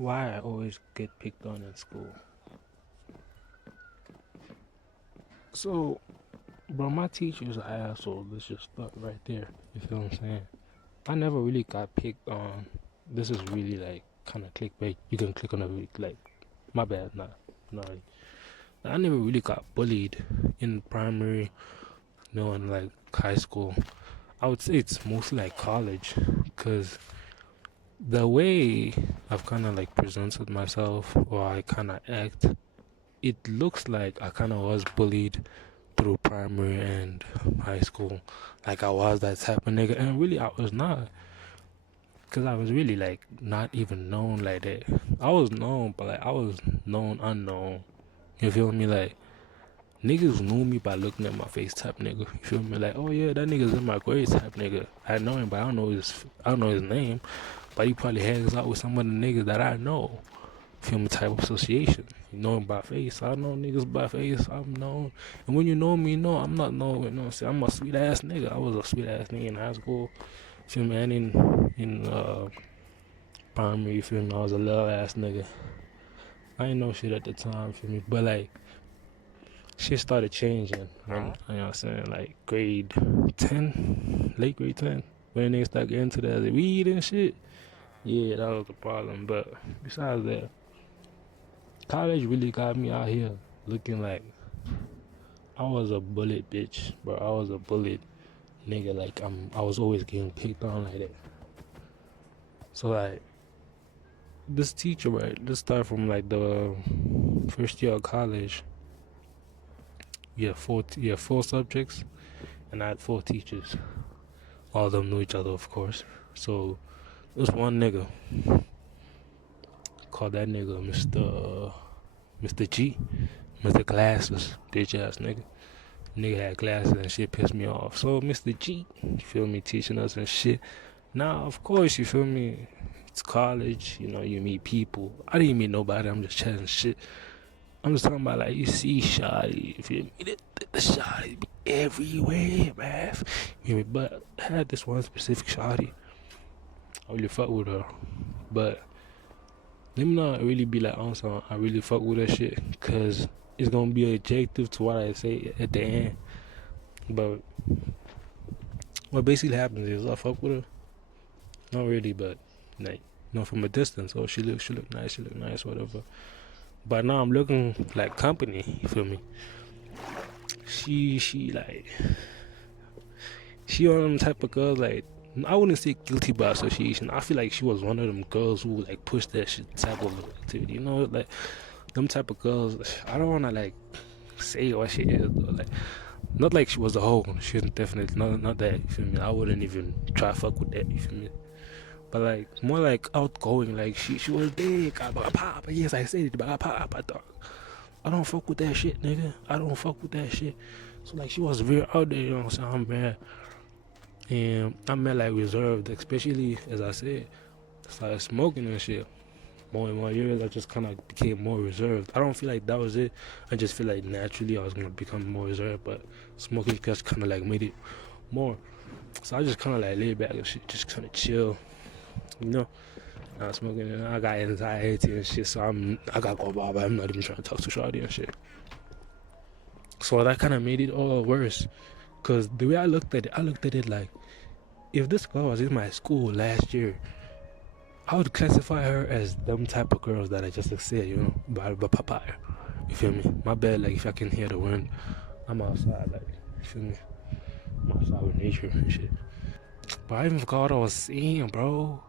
Why I always get picked on in school. So, bro, my teacher's an asshole. Let's just start right there. You feel what I'm saying? I never really got picked on. This is really like kind of clickbait. You can click on it, like, my bad, not really. I never really got bullied in primary, in like high school. I would say it's mostly like college, because the way I've kind of like presented myself or I kind of act, it looks like I kind of was bullied through primary and high school. Like I was that type of nigga, and really I was not, because I was really like not even known like that. I was known, but like I was known unknown. You feel me? Like niggas knew me by looking at my face type nigga. You feel me? Like, oh yeah, that nigga's in my grade type nigga. I know him, but I don't know his name. But he probably hangs out with some of the niggas that I know. Feel me? Type of association. You know him by face. I know niggas by face. I'm known. And when you know me, no, I'm not known. You know what I'm saying? I'm a sweet ass nigga. I was a sweet ass nigga in high school. Feel me? And in primary, you feel me? I was a little ass nigga. I ain't know shit at the time, feel me? But like shit started changing when, you know what I'm saying, like grade 10, late grade 10, when niggas started getting into the weed and shit. Yeah, that was the problem. But besides that, college really got me out here looking like I was a bullet bitch, bro. I was a bullet nigga. Like I was always getting picked on like that. So like this teacher, right? Let's start from like the first year of college. You have four subjects, and I had four teachers. All of them knew each other, of course. So there was one nigga. Called that nigga Mr. G. Mr. Glasses. Bitch ass nigga. Nigga had glasses and shit pissed me off. So Mr. G, you feel me, teaching us and shit. Now, of course, you feel me, it's college, you meet people. I didn't meet nobody, I'm just chatting shit. I'm just talking about like you see shawty, you feel me? The shawty be everywhere, man. You feel me? But I had this one specific shawty. I really fuck with her. But let me not really be like on some I really fuck with that shit, cause it's gonna be objective to what I say at the end. But what basically happens is I fuck with her. Not really, but like from a distance. Oh, she look nice, whatever. But now I'm looking like company, you feel me? She like she one of them type of girls like I wouldn't say guilty by association. I feel like she was one of them girls who like push that shit type of activity. Like them type of girls. I don't wanna like say what she is though. Like not like she was a hoe. She was definitely not that. You feel me? I wouldn't even try fuck with that. You feel me? But like more like outgoing. Like she was big. Pop. Yes, I said it. Pop. I don't fuck with that shit, nigga. I don't fuck with that shit. So like she was very out there. You know what I'm saying? I'm mad. And I'm mad like reserved, especially as I said, started smoking and shit. More and more years, I just kind of became more reserved. I don't feel like that was it. I just feel like naturally I was gonna become more reserved, but smoking just kind of like made it more. So I just kind of like laid back and shit, just kind of chill, you know. Not smoking, and I got anxiety and shit, so I got go bye. I'm not even trying to talk to Shawty and shit. So that kind of made it all worse, cause the way I looked at it like, if this girl was in my school last year, I would classify her as them type of girls that I just said, by papaya. You feel me? My bad, like if I can hear the wind, I'm outside, like, you feel me? I'm outside with nature and shit. But I even forgot what I was saying, bro.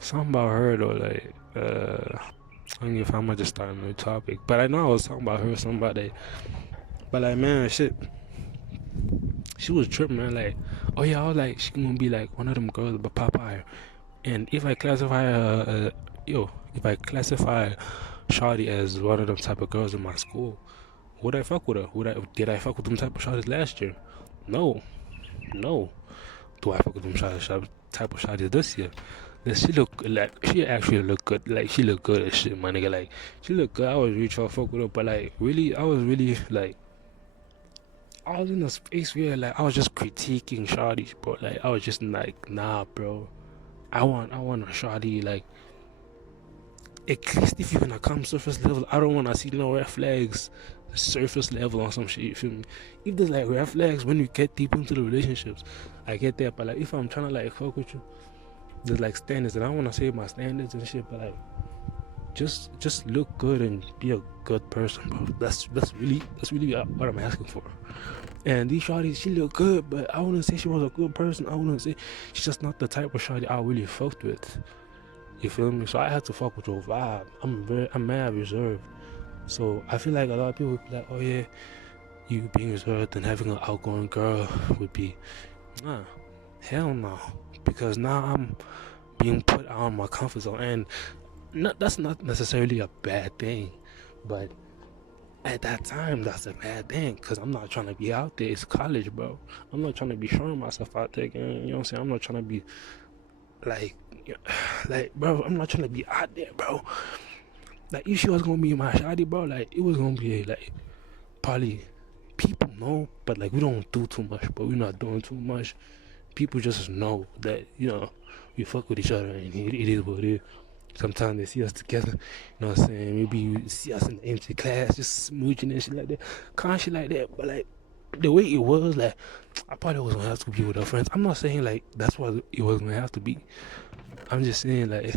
Something about her though, like, I don't know if I'm gonna just start a new topic. But I know I was talking about her, somebody. But like, man, shit. She was tripping, man. Like, oh yeah, I was like, she gonna be like one of them girls, but Popeye. And if I classify if I classify Shawty as one of them type of girls in my school, would I fuck with her? Did I fuck with them type of Shawties last year? No. Do I fuck with them type of Shawties this year? She actually look good. Like she look good as shit, my nigga. Like she look good. I was really trying to fuck with her, but like really, I was really like. I was in a space where like I was just critiquing Shawty, bro. Like I was just like, nah, bro. I want a shawty like, at least if you're gonna come surface level, I don't wanna see no red flags surface level on some shit, you feel me? If there's like red flags when you get deep into the relationships, I get that, but like if I'm trying to like fuck with you, there's like standards, and I wanna say my standards and shit, but like just look good and be a good person, bro. That's really what I'm asking for. And these shawties, she look good, but I wouldn't say she was a good person. I wouldn't say she's just not the type of shawty I really fucked with. You feel me? So I had to fuck with your vibe. I'm mad reserved. So I feel like a lot of people would be like, oh yeah, you being reserved and having an outgoing girl would be, nah, hell no. Because now I'm being put out of my comfort zone, and that's not necessarily a bad thing, but at that time that's a bad thing, because I'm not trying to be out there. It's college, bro. I'm not trying to be showing myself out there again. You know what I'm saying? I'm not trying to be like bro, I'm not trying to be out there, bro. Like if she was gonna be my shawty, bro, like it was gonna be like probably people know, but like we don't do too much, but we're not doing too much. People just know that, you know, we fuck with each other, and it is what it is. Sometimes they see us together, you know what I'm saying? Maybe you see us in the empty class, just smooching and shit like that, kind of shit like that. But like the way it was, like I probably was gonna have to be with her friends. I'm not saying like that's what it was gonna have to be. I'm just saying like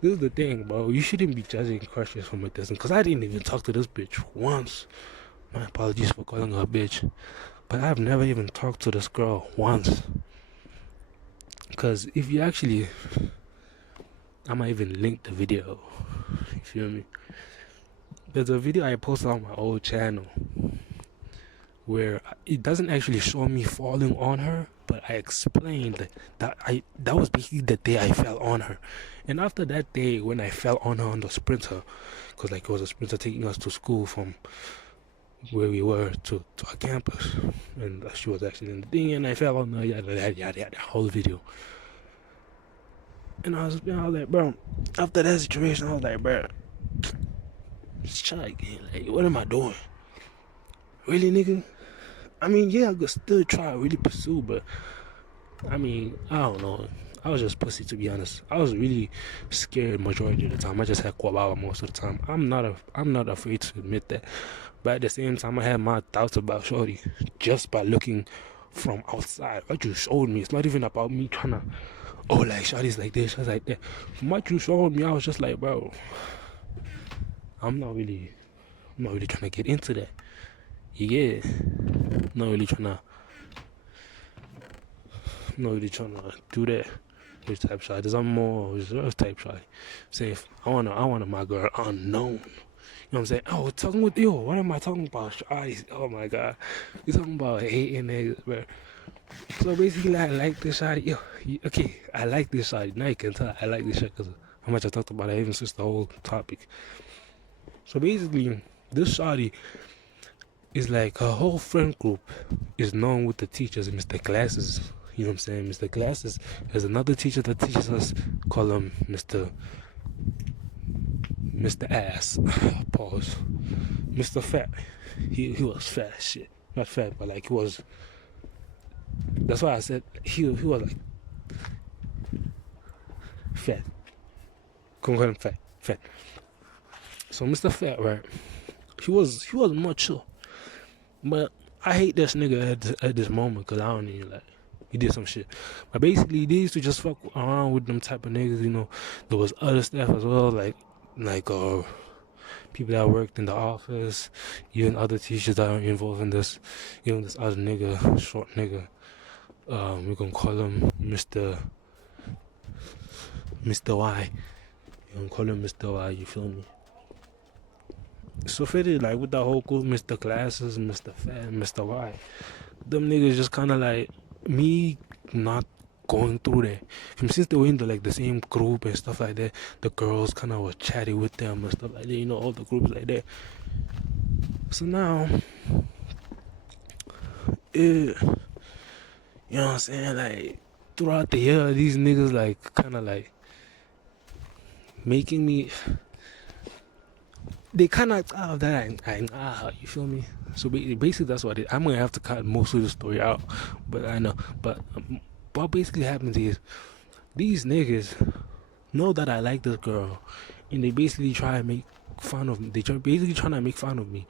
this is the thing, bro. You shouldn't be judging crushes from a distance. Cause I didn't even talk to this bitch once. My apologies for calling her a bitch, but I've never even talked to this girl once. Cause if you actually, I might even link the video. You feel me? There's a video I posted on my old channel where it doesn't actually show me falling on her, but I explained that was basically the day I fell on her. And after that day, when I fell on her on the sprinter, because like it was a sprinter taking us to school from where we were to our campus, and she was actually in the thing, and I fell on her, yada, the whole video. And I was like, bro, after that situation, I was like, bro, shit, like, what am I doing? Really, nigga? I mean, yeah, I could still try to really pursue, but I mean, I don't know. I was just pussy, to be honest. I was really scared majority of the time. I just had kwababa most of the time. I'm not afraid to admit that. But at the same time, I had my doubts about shorty just by looking from outside. What you showed me, it's not even about me trying to, oh, like shorty's like this, shorty's like that. From what you showed me, I was just like, bro, I'm not really trying to get into that. You get it? Not really trying to do that. Which type shy? Cause I'm more reserved type shy. Say if I wanna my girl unknown. You know what I'm saying? Oh, talking with you. What am I talking about? Shy? Oh my god, you talking about hating niggas, bro. So basically, I like this side. Yo, okay, I like this side. Now you can tell I like this shit because how much I talked about it even since the whole topic. So basically, this shawty is like her whole friend group is known with the teachers and Mr. Glasses. You know what I'm saying? Mr. Glasses is another teacher that teaches us, call him Mr. Ass. Pause. Mr. Fat. He was fat as shit. Not fat, but like he was. That's why I said he was like fat. Couldn't call him fat. So Mr. Fat, right? He was mature. But I hate this nigga at this moment because I don't even like. He did some shit. But basically, they used to just fuck around with them type of niggas, you know. There was other stuff as well, like people that worked in the office, even other teachers that are involved in this. You know, this other nigga, short nigga. We're gonna call him Mr. Y. You gonna call him Mr. Y, you feel me? So fitted, like with the whole group, Mr. Glasses, Mr. Fat, Mr. Y. Them niggas just kinda like me not going through that. Since they were in the same group and stuff like that, the girls kinda was chatty with them and stuff like that, you know, all the groups like that. So now you know what I'm saying, like throughout the year these niggas like kinda like making me, they kind of out of that you feel me? So basically that's what I'm gonna have to cut most of the story out, but I know. But what basically happens is these niggas know that I like this girl, and they basically try to make fun of me. Basically trying to make fun of me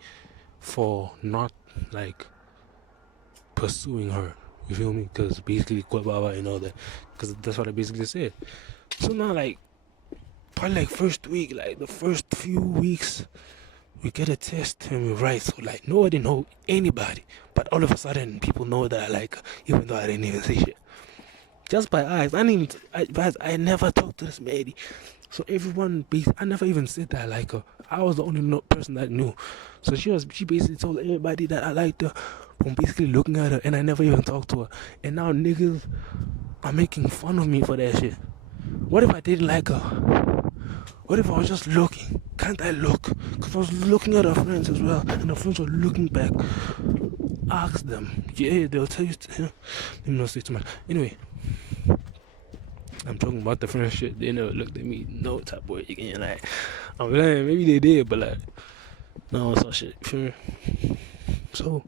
for not like pursuing her. You feel me? Because basically, blah, and all that. Because that's what I basically said. So now, like, probably like first week, like the first few weeks, we get a test and we write. So like nobody know anybody, but all of a sudden people know that I like her, even though I didn't even say shit. Just by eyes. I never talked to this lady. So everyone, I never even said that I like her. I was the only person that knew. So she basically told everybody that I liked her from basically looking at her, and I never even talked to her. And now niggas are making fun of me for that shit. What if I didn't like her? What if I was just looking? Can't I look? Because I was looking at her friends as well, and her friends were looking back. Ask them. Yeah, they'll tell you. Let me not say too much. Anyway, I'm talking about the friend shit. They never looked at me no type of way again. Like, I'm lying. Maybe they did, but like, no, it's all shit. Feel me? So,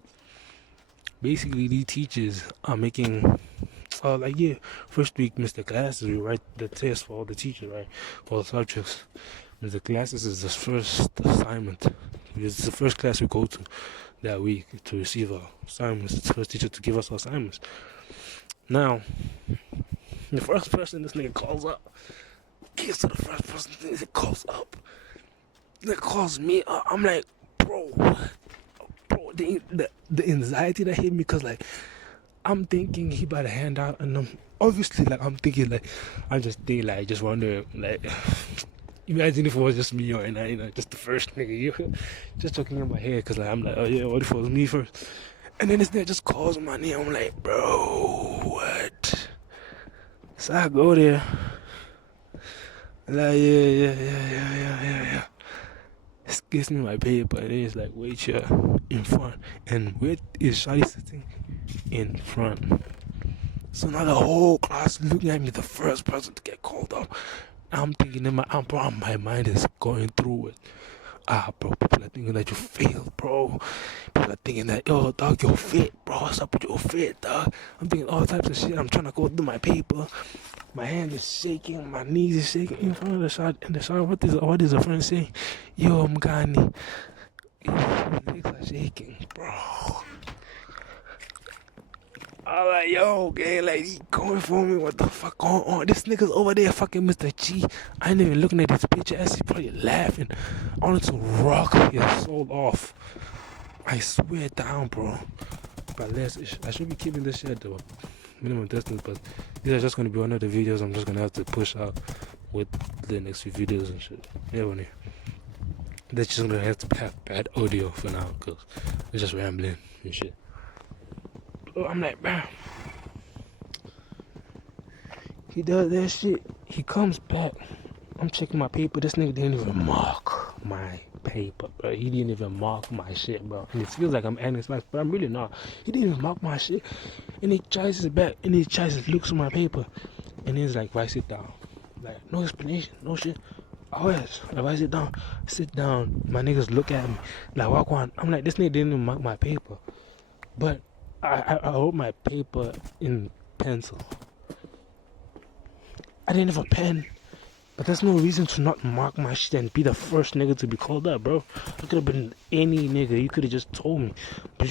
basically, these teachers are making. Like, yeah, first week, Mr. Classes, we write the test for all the teachers, right? For all the subjects. Mr. Classes is the first assignment. It's the first class we go to that week to receive our assignments. It's the first teacher to give us our assignments. Now, the first person this nigga calls up, gets to the first person that calls up, that calls me up. I'm like, bro, the anxiety that hit me, because like, I'm thinking he about to hand out, and obviously, like, I'm thinking, like, I'm just thinking, like, just wondering, like, imagine if it was just me, or just the first nigga, just talking in my head, because like, I'm like, oh yeah, what if it was me first? And then this nigga just calls my name. I'm like, bro, what? So I go there, like, yeah. Gives me my paper, and then it's like, wait here in front, and where is Shadi sitting? In front. So now the whole class looking at me, the first person to get called up. I'm thinking my mind is going through it. Bro, people are thinking that you failed, bro. People are thinking that, yo, dog, you're fit, bro. What's up with your fit, dog? I'm thinking all types of shit. I'm trying to go do my paper. My hand is shaking, my knees is shaking in front of the shot. And the shot, what is the friend saying? Yo, Mgani, your legs are shaking, bro. I'm like, yo, okay, like, he going for me, what the fuck going on? This nigga's over there fucking Mr. G. I ain't even looking at his picture as he's probably laughing. I wanted to rock his soul off. I swear down, bro. But I should be keeping this shit at the minimum distance, but these are just going to be one of the videos I'm just going to have to push out with the next few videos and shit. Yeah, when they're just going to have to have bad audio for now, because it's just rambling and shit. I'm like, bro. He does that shit. He comes back. I'm checking my paper. This nigga didn't even mark my paper, bro. He didn't even mark my shit, bro. And it feels like I'm adding smack, but I'm really not. He didn't even mark my shit. And he tries it back, and he tries to look at my paper. And he's like, why sit down? Like, no explanation, no shit. Oh yes, like, why sit down? Sit down. My niggas look at me. Like, walk on. I'm like, this nigga didn't even mark my paper. But I wrote my paper in pencil. I didn't have a pen. But there's no reason to not mark my shit and be the first nigga to be called up, bro. I could have been any nigga. You could have just told me. But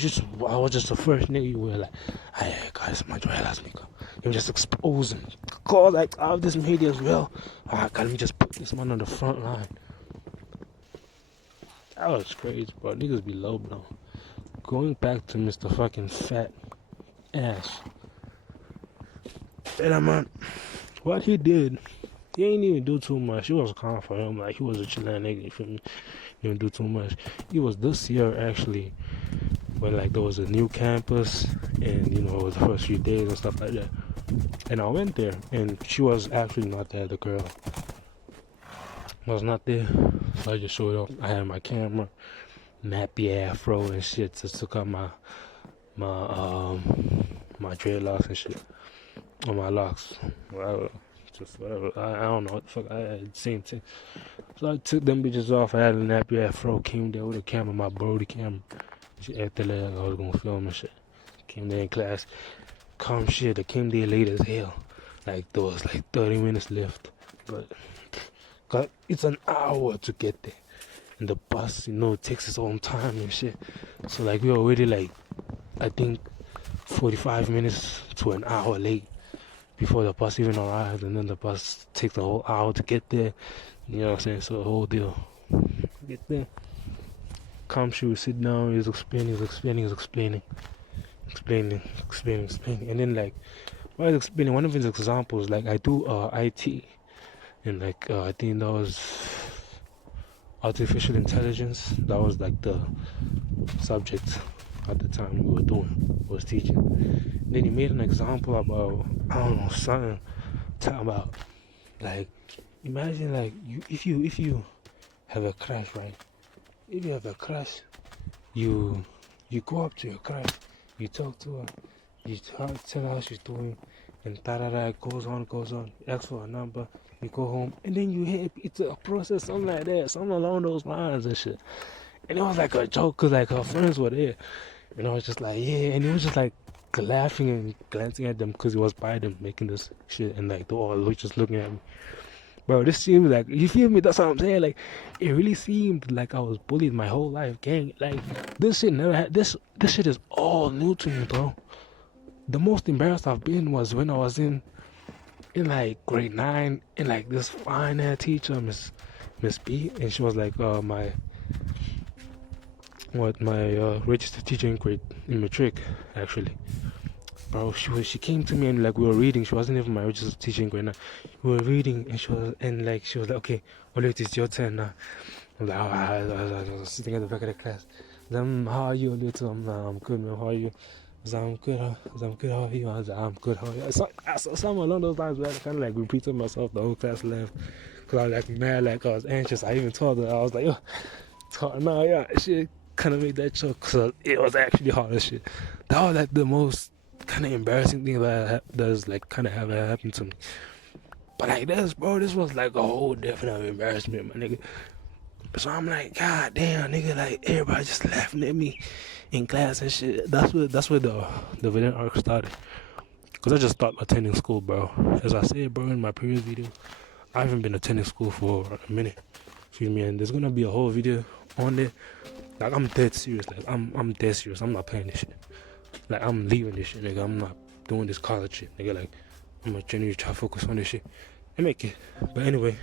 I was just the first nigga. You were like, hey guys, my joy last nigga. You just exposing. Call like out of this media as well. Alright, let me just put this man on the front line. That was crazy, bro. Niggas be low blown. Going back to Mr. fucking fat ass. That man, what he did, he ain't even do too much. He was calm for him, like he was a chillin' nigga, you feel me? He didn't do too much. It was this year actually, when like there was a new campus, and it was the first few days and stuff like that. And I went there, and she was actually not there. The girl was not there, so I just showed up. I had my camera, nappy afro and shit, to took out my dreadlocks and shit, on my locks, whatever. Just whatever. I don't know what the fuck. I had the same thing. So I took them bitches off. I had a nappy afro. Came there with a camera, my Brody camera. She acted like I was gonna film and shit. Came there in class. Calm shit. I came there late as hell. Like there was like 30 minutes left, but God, it's an hour to get there, and the bus, takes its own time and shit. So like we were already like, I think 45 minutes to an hour late before the bus even arrived, and then the bus takes a whole hour to get there. You know what I'm saying? So the whole deal. Get there. Kamshi would sit down, he's explaining, and then like while he's explaining, one of his examples, like I do IT, and like I think that was artificial intelligence. That was like the subject at the time we was teaching. And then he made an example about, I don't know, something talking about like, imagine like if you have a crush, right? If you have a crush, you go up to your crush, you talk to her, you tell her how she's doing, and da goes on, ask for a number, you go home, and then you hit it's a process, something like that, something along those lines and shit. And it was like a joke, cause like her friends were there, and I was just like, yeah, and it was just like laughing and glancing at them, cause it was by them making this shit, and like they were all just looking at me. Bro, this seems like, you feel me? That's what I'm saying. Like, it really seemed like I was bullied my whole life, gang. Like, this shit never had, this shit is all new to me, bro. The most embarrassed I've been was when I was in like grade 9, and like this fine ass teacher, Miss B, and she was like my registered teacher in matric, actually. Bro, she came to me, and like we were reading. She wasn't even my registered teacher in grade 9. We were reading, and she was like, okay, Olivet, it's your turn now. I'm like, I was sitting at the back of the class. How are you, Olivet? I'm good, man. How are you? I'm good. I'm good. How are you? I was like, I'm good. How are you? Something along those lines, where I kind of like repeated myself. The whole class laughed, cause I was like mad, like I was anxious. I even told her, I was like, yo, it's hard now. Yeah, she kind of made that joke, cause it was actually hard as shit. That was like the most kind of embarrassing thing that does like kind of ever happened to me. But like this, bro, this was like a whole different embarrassment, my nigga. So I'm like, God damn, nigga, like everybody just laughing at me in class and shit. That's where the villain arc started. Cause I just stopped attending school, bro. As I said, bro, in my previous video, I haven't been attending school for a minute. Excuse me, and there's gonna be a whole video on it. Like I'm dead serious. Like I'm dead serious. I'm not playing this shit. Like I'm leaving this shit, nigga. I'm not doing this college shit, nigga. Like I'm gonna genuinely try to focus on this shit and make it. But anyway,